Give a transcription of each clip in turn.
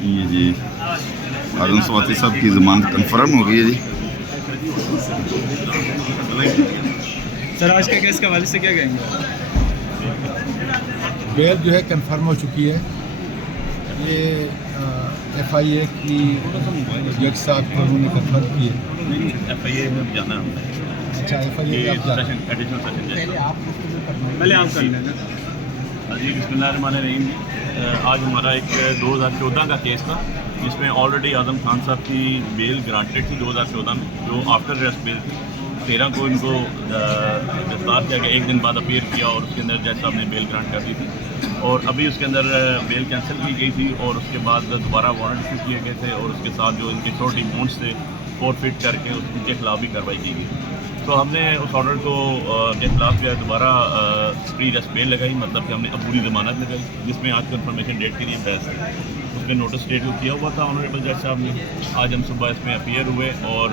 ये जी आजम स्वाति साहब की ज़मानत कन्फर्म हो गई है जी। सर आज के केस के हवाले से क्या कहेंगे? बेल जो है कंफर्म हो चुकी है। ये FIA की जज साहब को उन्होंने कंफर्म की है। FIA में जाना है। अच्छा FIA ये आप जा रहे हैं। एडिशनल सेशन जज। पहले आप कर लेना। जी बिस्मिल्लाहिर्रहमानिर्रहीम। आज हमारा एक 2014 का केस था जिसमें ऑलरेडी आजम खान साहब की बेल ग्रांटेड थी 2014 में, जो आफ्टर अरेस्ट बेल थी। 13 को इनको गिरफ्तार किया गया, एक दिन बाद अपीयर किया और उसके अंदर जज साहब ने बेल ग्रांट कर दी थी और अभी उसके अंदर बेल कैंसिल की गई थी और उसके बाद दोबारा वारंट इशू किए गए थे और उसके साथ जो इनके छोटी अमाउंट्स थे फोरफिट करके उनके खिलाफ भी कार्रवाई की गई। तो हमने उस ऑर्डर को के खिलाफ जो है दोबारा प्री रेस्ट बेल लगाई, मतलब कि हमने अबूरी ज़मानत लगाई जिसमें आज कंफर्मेशन डेट के लिए बहस है। उसमें नोटिस डेट को किया हुआ था ऑनरेबल जज साहब ने। आज हम सुबह इसमें अपीयर हुए और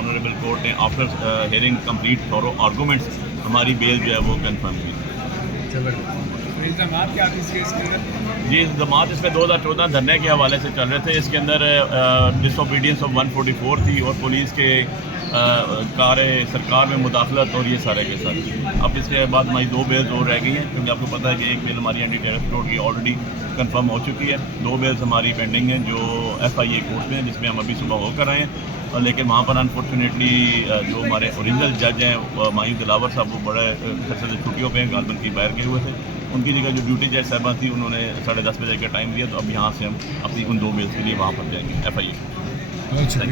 ऑनरेबल कोर्ट ने after hearing complete thorough arguments हमारी बेल जो है वो कंफर्म की। जी जमात इसमें 2014 धरने के हवाले से चल रहे थे। इसके अंदर डिसओबीडियंस ऑफ 144 थी और पुलिस के कार्य सरकार में मुदाखलत और ये सारे के साथ। अब इसके बाद हमारी 2 बेल्स और रह गई हैं क्योंकि आपको पता है कि एक बेल हमारी एंटी टेररिस्ट कोर्ट की ऑलरेडी कंफर्म हो चुकी है। 2 बेल्स हमारी पेंडिंग हैं जो FIA कोर्ट में, जिसमें हम अभी सुबह होकर आए हैं। लेकिन वहाँ पर अनफॉर्चुनेटली जो हमारे ओरिजिनल जज हैं मायूं दिलावर साहब, वो बड़े खर्चे से छुट्टियों पे गालबन की बाहर गए हुए थे। उनकी जगह जो ड्यूटी जज साहबा थी उन्होंने 10:30 बजे का टाइम दिया, तो अब यहाँ से हम अपनी उन 2 बेल्स के लिए वहाँ पर जाएंगे FIA। अच्छा